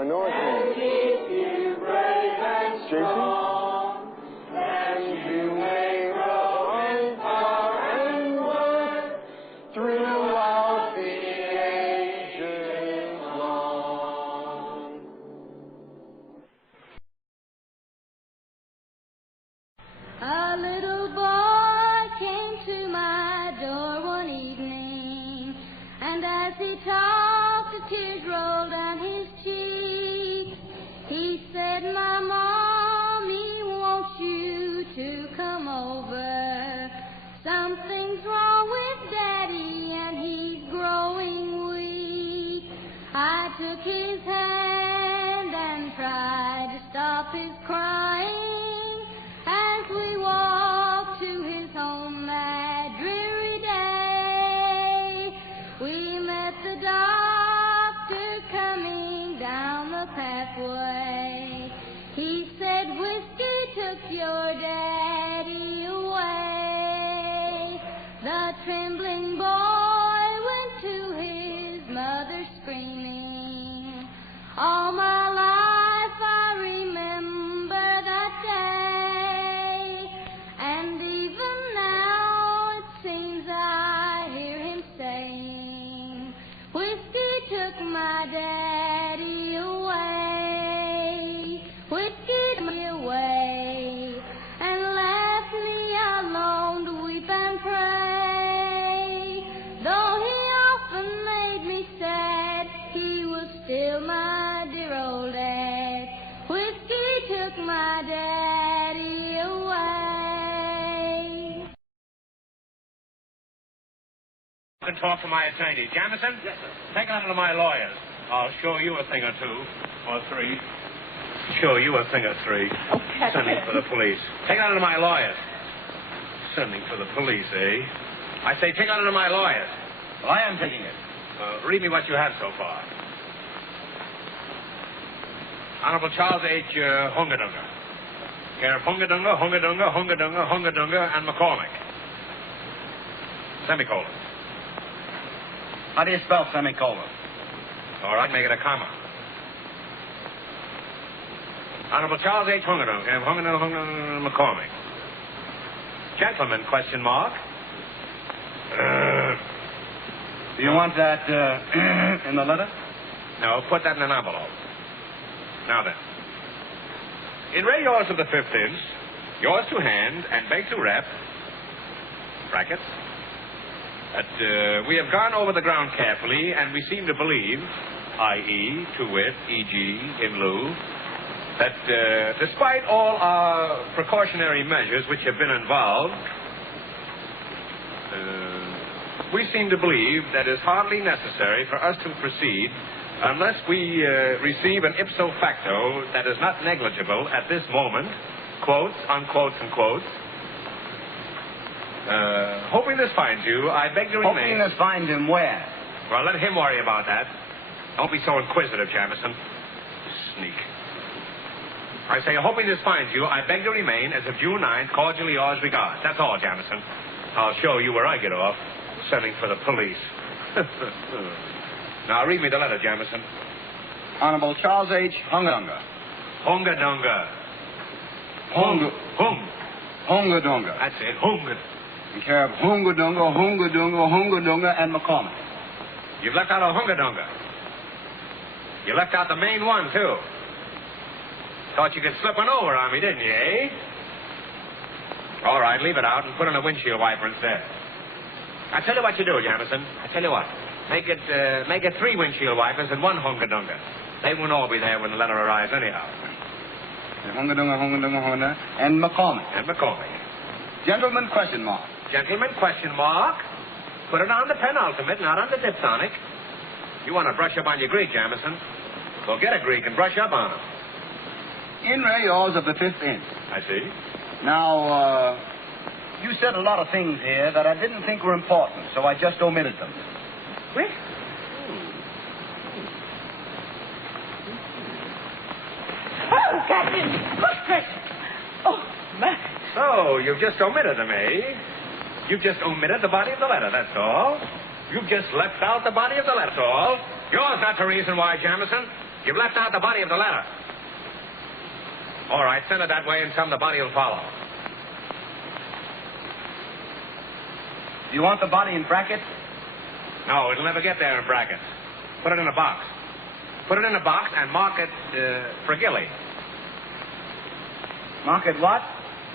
I know I can. Keep you brave and strong, and you may grow in power and worth throughout the ages long. A little boy came to my door one evening, and as he talked, the tears rolled down his cheek. He said, "My mommy wants you to come over. Something's wrong with Daddy, and he's growing weak." I took his hand and tried to stop his crying as we walked to his home that dreary day. We met the doctor coming down the pathway. He said, "Whiskey took your daddy away." The trembling boy went to his mother screaming. All my life I remember that day, and even now it seems I hear him saying, "Whiskey took my daddy away. Whiskey took me away, and left me alone to weep and pray. Though he often made me sad, he was still my dear old dad. Whiskey took my daddy away." I can talk to my attorney. Jamison? Yes, sir. Take it to my lawyers. I'll show you a thing or two, or three. Show you a thing or three. Oh, Sending for the police. Take it to my lawyers. Sending for the police, eh? I say, take it to my lawyers. Well, I am taking it. Read me what you have so far. Honorable Charles H. Hungadunga. Care of Hungadunga, Hungadunga, Hungadunga, Hungadunga, and McCormick. Semicolon. How do you spell semicolon? All right, make it a comma. Honorable Charles H. Hungadunga, care of Hungadunga, Hungadunga, McCormick. Gentlemen, question mark. Do you want that in the letter? No, put that in an envelope. Now then. In re yours of the 5th inch, yours to hand and beg to rep, brackets, that we have gone over the ground carefully, and we seem to believe, i.e., to wit, e.g., in lieu, that despite all our precautionary measures which have been involved, we seem to believe that it is hardly necessary for us to proceed unless we receive an ipso facto that is not negligible at this moment, quotes, unquotes, and quotes. Hoping this finds you, I beg to remain... Hoping this finds him where? Well, let him worry about that. Don't be so inquisitive, Jamison. Sneak. I say, hoping this finds you, I beg to remain, as of June 9th, cordially yours regards. That's all, Jamison. I'll show you where I get off. Sending for the police. Now, read me the letter, Jamison. Honorable Charles H. Hungadunga. Hungadunga. Hung. Hungadunga. That's it, Hungad. In care of Hungadunga, Hungadunga, Hungadunga, and McCormick. You've left out a Hungadunga. You left out the main one, too. Thought you could slip one over on me, didn't you, eh? All right, leave it out and put in a windshield wiper instead. I tell you what you do, Jamison. I tell you what. Make it 3 windshield wipers and 1 Hungadunga. They won't all be there when the letter arrives anyhow. Hungadunga, Hungadunga, Hungadunga, and McCormick. And McCormick. Gentlemen, question mark. Gentlemen, question mark. Put it on the penultimate, not on the diphthonic. You want to brush up on your Greek, Jamison. Well, get a Greek and brush up on them. In re yours of the 5th inch. I see. Now, you said a lot of things here that I didn't think were important, so I just omitted them. What? Oh, Captain! Good gracious! Oh, my. So, you've just omitted them, eh? You've just omitted the body of the letter, that's all. You've just left out the body of the letter, that's all. Yours not the reason why, Jamison. You've left out the body of the letter. All right, send it that way and some the body will follow. Do you want the body in brackets? No, it'll never get there in brackets. Put it in a box. Put it in a box and mark it Fragilli. Mark it what?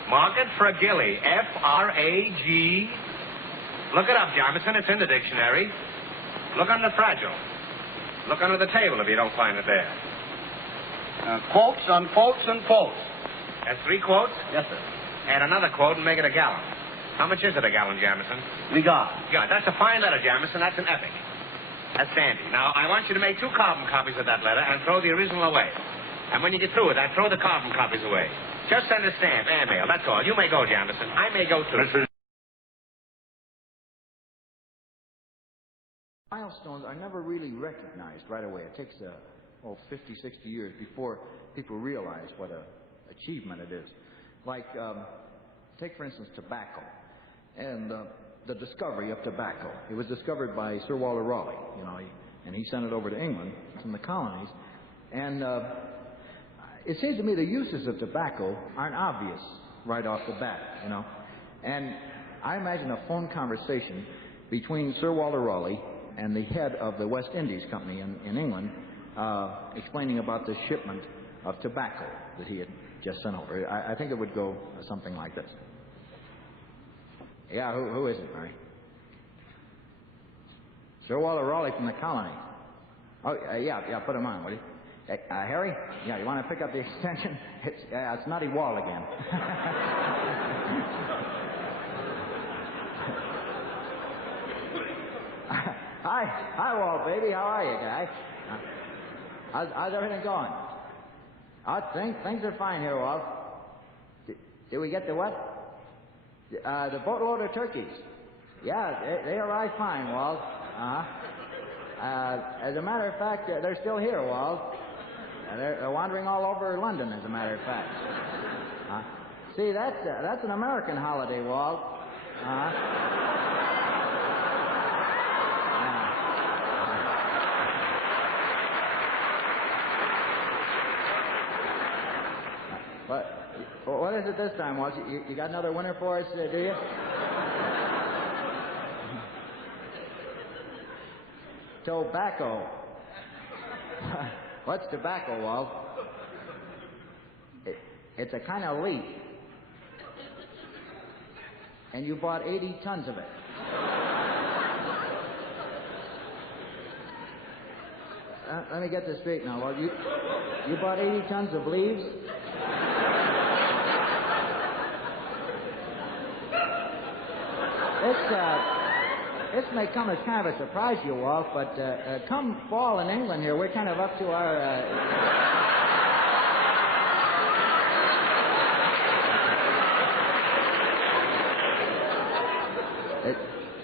Mark it Fragilli. F-R-A-G. Look it up, Jamison. It's in the dictionary. Look under fragile. Look under the table if you don't find it there. Quotes on quotes and quotes. That's 3 quotes? Yes, sir. Add another quote and make it a gallon. How much is it a gallon, Jamison? Regard. Good. That's a fine letter, Jamison. That's an epic. That's dandy. Now, I want you to make 2 carbon copies of that letter and throw the original away. And when you get through with that, throw the carbon copies away. Just send a stamp, airmail. That's all. You may go, Jamison. I may go, too. Milestones are never really recognized right away. It takes 50, 60 years before people realize what an achievement it is. Like, take, for instance, tobacco. And the discovery of tobacco. It was discovered by Sir Walter Raleigh, and he sent it over to England from the colonies. And it seems to me the uses of tobacco aren't obvious right off the bat, And I imagine a phone conversation between Sir Walter Raleigh and the head of the West Indies Company in England explaining about the shipment of tobacco that he had just sent over. I think it would go something like this. Yeah, who is it, Murray? Sir Walter Raleigh from the colony. Oh, yeah, put him on, will you? Harry? Yeah, you want to pick up the extension? It's Nutty Wall again. Hi, Walt, baby. How are you, guy? How's everything going? Things are fine here, Walt. Did we get the what? The boatload of turkeys. Yeah, they arrived fine, Walt. As a matter of fact, they're still here, Walt. They're wandering all over London, as a matter of fact. See, that's an American holiday, Walt. What is it this time, Walt? You got another winner for us, do you? Tobacco. What's tobacco, Walt? It's a kind of leaf. And you bought 80 tons of it. Let me get this straight now, Walt. You bought 80 tons of leaves? This may come as kind of a surprise to you, Walt, but come fall in England here, we're kind of up to our...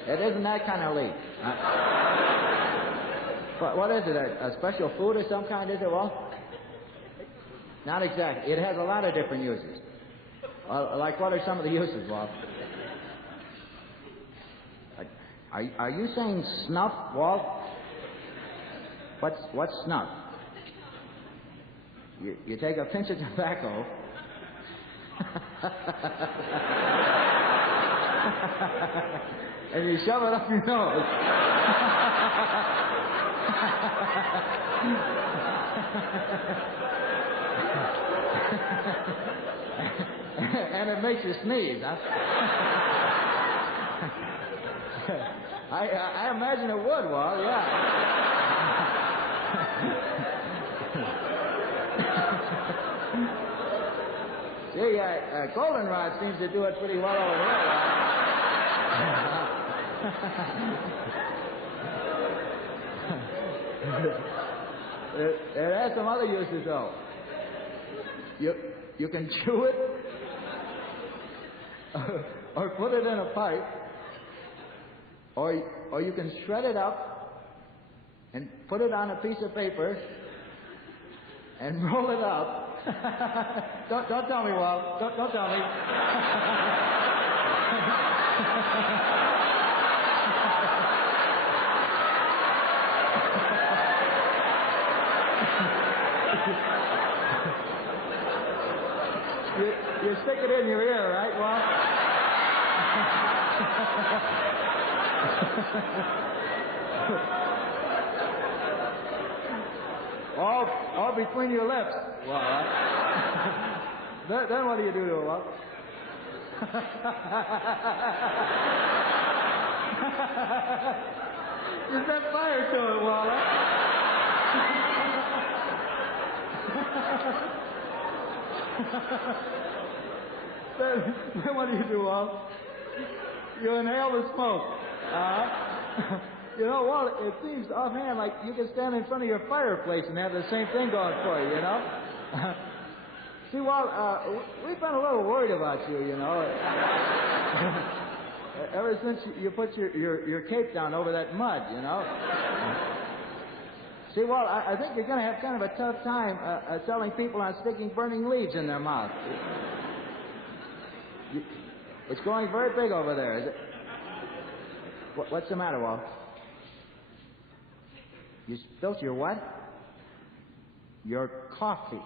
It isn't that kind of leaf. What is it, a special food of some kind, is it, Walt? Not exactly. It has a lot of different uses. Like what are some of the uses, Walt? Are you saying snuff, Walt? What's snuff? You take a pinch of tobacco. And you shove it up your nose. And it makes you sneeze, huh? I imagine it would, Walt, yeah. See, goldenrod seems to do it pretty well over here, Walt. It has some other uses, though. You can chew it, or put it in a pipe, or you can shred it up and put it on a piece of paper and roll it up. Don't tell me, Walt. Don't tell me. You stick it in your ear, right, Walt? all between your lips. Walt. Then what do you do to it, Walt? You set fire to it, Walt. Then what do you do, Walt? You inhale the smoke. You know, Walt, it seems offhand like you can stand in front of your fireplace and have the same thing going for you, you know? See, Walt, we've been a little worried about you, you know. Ever since you put your cape down over that mud, you know. See, Walt, I think you're going to have kind of a tough time telling people on sticking burning leaves in their mouth. It's going very big over there, is it? What's the matter, Walt? You spilt your what? Your coffee.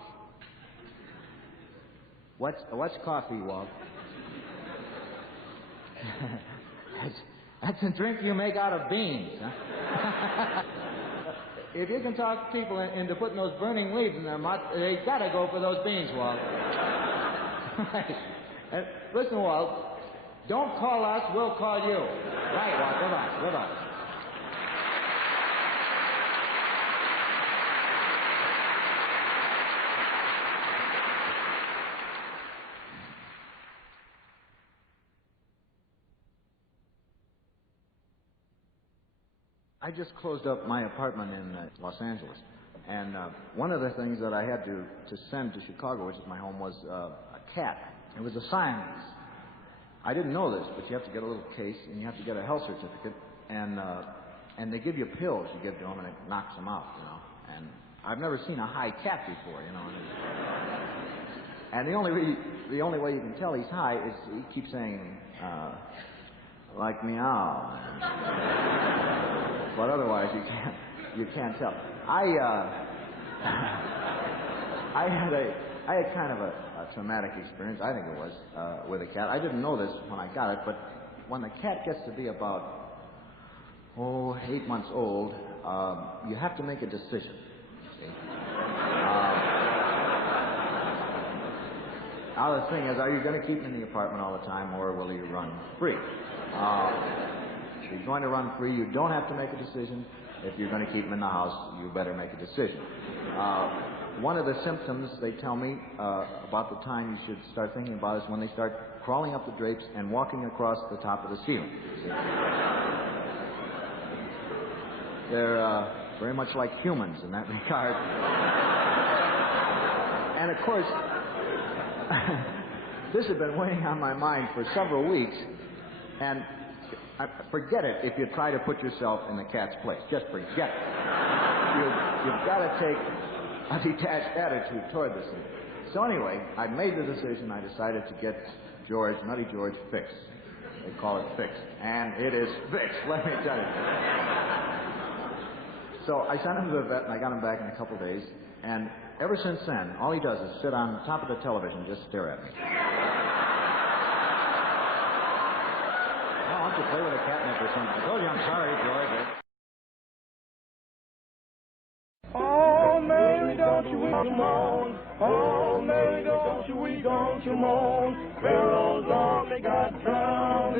What's coffee, Walt? That's a drink you make out of beans, huh? If you can talk people into putting those burning leaves in their mouth, they gotta go for those beans, Walt. And listen, Walt, don't call us, we'll call you. Right, Walt, goodbye. I just closed up my apartment in Los Angeles, and one of the things that I had to send to Chicago, which is my home, was a cat. It was a Siamese. I didn't know this, but you have to get a little case, and you have to get a health certificate, and they give you pills you give to them, and it knocks them out, you know. And I've never seen a high cat before, you know. And the only way you can tell he's high is he keeps saying, like meow. But otherwise, you can't tell. I had kind of a traumatic experience, I think it was, with a cat. I didn't know this when I got it, but when the cat gets to be about 8 months old, you have to make a decision. See? Now the thing is, are you going to keep him in the apartment all the time, or will he run free? If you're going to run free, you don't have to make a decision. If you're going to keep him in the house, you better make a decision. One of the symptoms, they tell me, about the time you should start thinking about is when they start crawling up the drapes and walking across the top of the ceiling. They're very much like humans in that regard. And, of course, this had been weighing on my mind for several weeks, and forget it if you try to put yourself in the cat's place. Just forget it. You've got to take a detached attitude toward this thing. So anyway, I made the decision. I decided to get Nutty George, fixed. They call it fixed. And it is fixed, let me tell you. So I sent him to the vet, and I got him back in a couple days. And ever since then, all he does is sit on top of the television and just stare at me. Why don't you play with a catnip or something? I told you I'm sorry, George. Oh, Mary, don't you weep, moan. Oh, Mary, don't you weep, don't you moan. Pharaoh's army got drowned.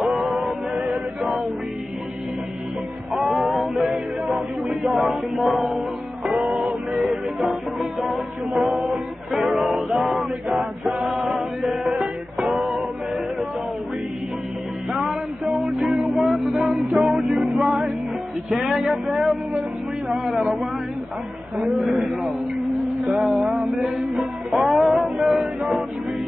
Oh, Mary, don't weep. Oh, Mary, don't you weep, don't you moan. Oh, Mary, don't you weep, don't you moan. Pharaoh's army got drowned. Oh, Mary, don't weep. Now I done told you once, I done told you twice. You can't get there with a sweetheart and a wife. Oh, Mary, don't you weep.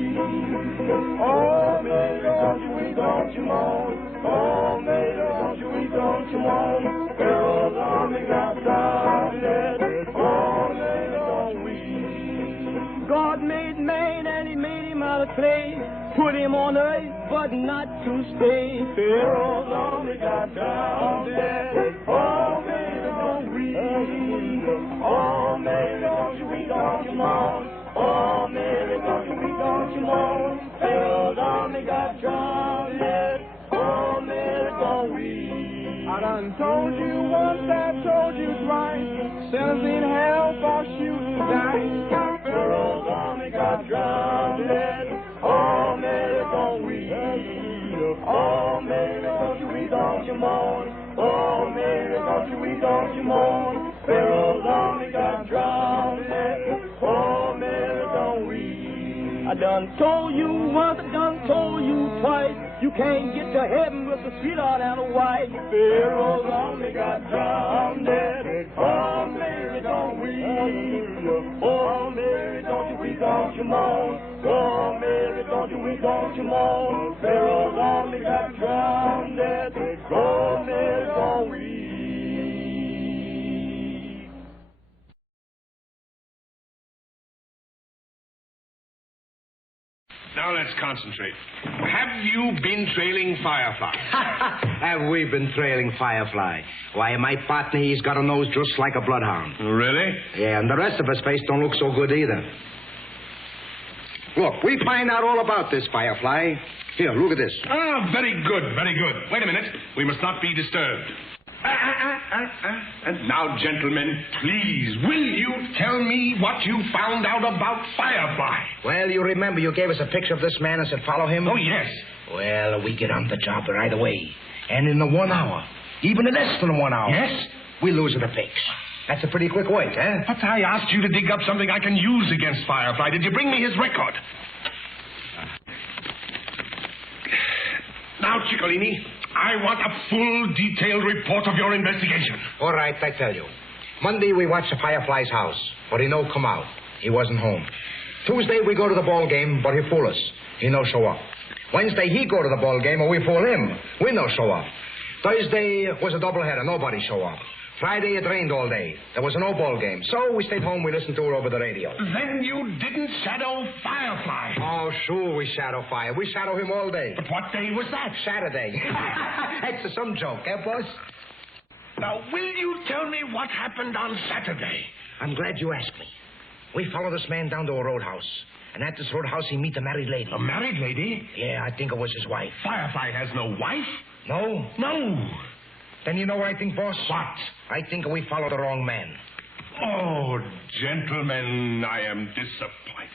Oh, Mary, don't you weep, don't you moan. Oh, Mary, don't you weep, don't you moan. Pharaoh's army got drowned. Oh, Mary, don't weep. God made man and he made him out of clay. Put him on earth, but not to stay. Pharaoh's army got drowned. Oh, Mary, don't weep. Oh, Mary, don't told you once, I told you twice. Sinners in hell for shooting dice. Pharaoh's army got drowned. Oh, Mary, don't weep. Oh, Mary, don't you weep, don't you mourn. Oh, Mary, don't you weep, don't you mourn. Pharaoh's army got drowned. Oh, Mary, don't weep. I done told you once, I done told you twice. You can't get to heaven with a sweetheart and a wife. Pharaoh's army got drowned. Oh, Mary, don't weep. Oh, Mary, don't you weep, don't you mourn. Oh, Mary, don't you weep, don't you mourn. Pharaoh's army got drowned. Oh, Mary, don't weep. Now let's concentrate. Have you been trailing Firefly? Have we been trailing Firefly? Why, my partner, he's got a nose just like a bloodhound. Really? Yeah, and the rest of his face don't look so good either. Look, we find out all about this Firefly. Here, look at this. Ah, very good, very good. Wait a minute. We must not be disturbed. And now, gentlemen, please, will you tell me what you found out about Firefly? Well, you remember you gave us a picture of this man and said follow him? Oh, yes. Well, we get on the job right away. And in the 1 hour, even in less than 1 hour... Yes? We lose the pics. That's a pretty quick wait, eh? But I asked you to dig up something I can use against Firefly. Did you bring me his record? Now, Ciccolini, I want a full, detailed report of your investigation. All right, I tell you. Monday, we watch the Firefly's house, but he no come out. He wasn't home. Tuesday, we go to the ball game, but he fool us. He no show up. Wednesday, he go to the ball game, and we fool him. We no show up. Thursday was a doubleheader. Nobody show up. Friday, it rained all day. There was no ball game. So we stayed home. We listened to her over the radio. Then you didn't shadow Firefly. Oh, sure, we shadow Fire. We shadow him all day. But what day was that? Saturday. That's some joke, eh, boss? Now, will you tell me what happened on Saturday? I'm glad you asked me. We followed this man down to a roadhouse. And at this roadhouse, he meet a married lady. A married lady? Yeah, I think it was his wife. Firefly has no wife? No? No. Then you know what I think, boss? What? I think we followed the wrong man. Oh, gentlemen, I am disappointed.